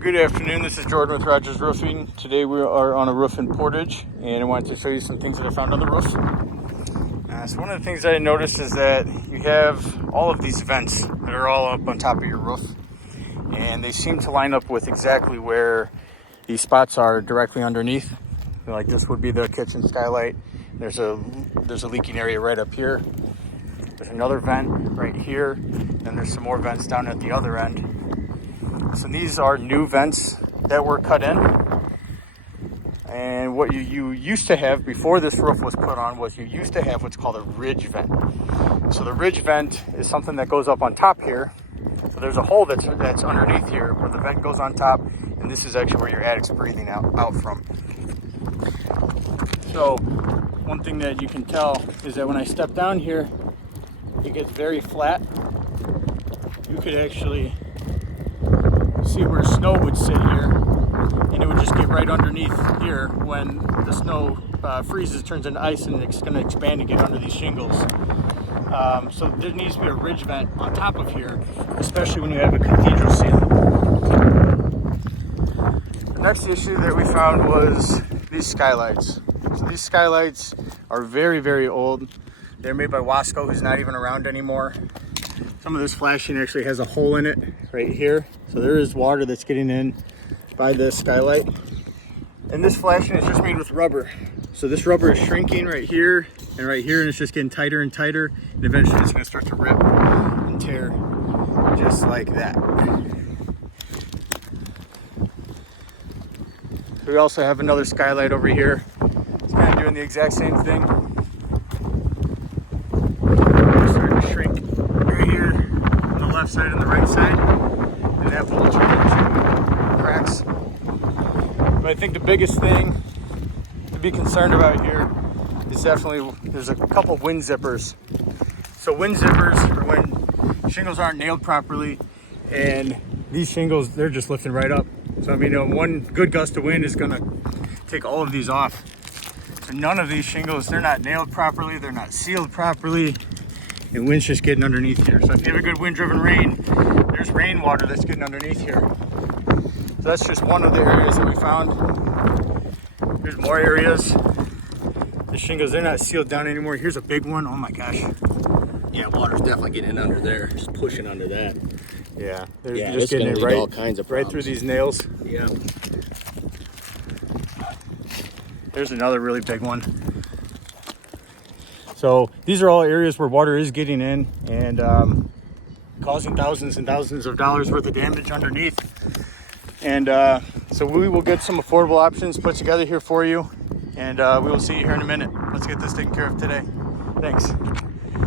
Good afternoon, this is Jordan with Rogers Roofing. Today we are on a roof in Portage and I wanted to show you some things that I found on the roof. So one of the things that I noticed is that you have all of these vents that are all up on top of your roof, and they seem to line up with exactly where these spots are directly underneath. Like this would be the kitchen skylight. There's a leaking area right up here. There's another vent right here, and there's some more vents down at the other end. So these are new vents that were cut in. And what you used to have before this roof was put on was you used to have what's called a ridge vent. So the ridge vent is something that goes up on top here. So there's a hole that's underneath here where the vent goes on top, and this is actually where your attic's breathing out from. So one thing that you can tell is that when I step down here, it gets very flat. You could actually see where snow would sit here, and it would just get right underneath here. When the snow freezes, turns into ice, and it's going to expand and get under these shingles. So there needs to be a ridge vent on top of here, especially when you have a cathedral ceiling. The next issue that we found was these skylights. So these skylights are very, very old. They're made by Wasco, who's not even around anymore. Some of this flashing actually has a hole in it right here. So there is water that's getting in by the skylight. And this flashing is just made with rubber. So this rubber is shrinking right here, and it's just getting tighter and tighter. And eventually it's gonna start to rip and tear just like that. We also have another skylight over here. It's kind of doing the exact same thing. It's starting to shrink right here on the left side and the right side, and that will turn into cracks. But I think the biggest thing to be concerned about here is definitely there's a couple wind zippers. So wind zippers are when shingles aren't nailed properly, and these shingles, they're just lifting right up. So I mean, one good gust of wind is gonna take all of these off. So none of these shingles, they're not nailed properly, they're not sealed properly, and wind's just getting underneath here. So if you have a good wind-driven rain, there's rainwater that's getting underneath here. So that's just one of the areas that we found. There's more areas. The shingles, they're not sealed down anymore. Here's a big one. Oh my gosh. Yeah, water's definitely getting in under there. Just pushing under that. Yeah, Yeah, just it's getting gonna it lead to all kinds of right problems. through these nails. Yeah. There's another really big one. So these are all areas where water is getting in and causing thousands and thousands of dollars worth of damage underneath. And so we will get some affordable options put together here for you, and we will see you here in a minute. Let's get this taken care of today. Thanks.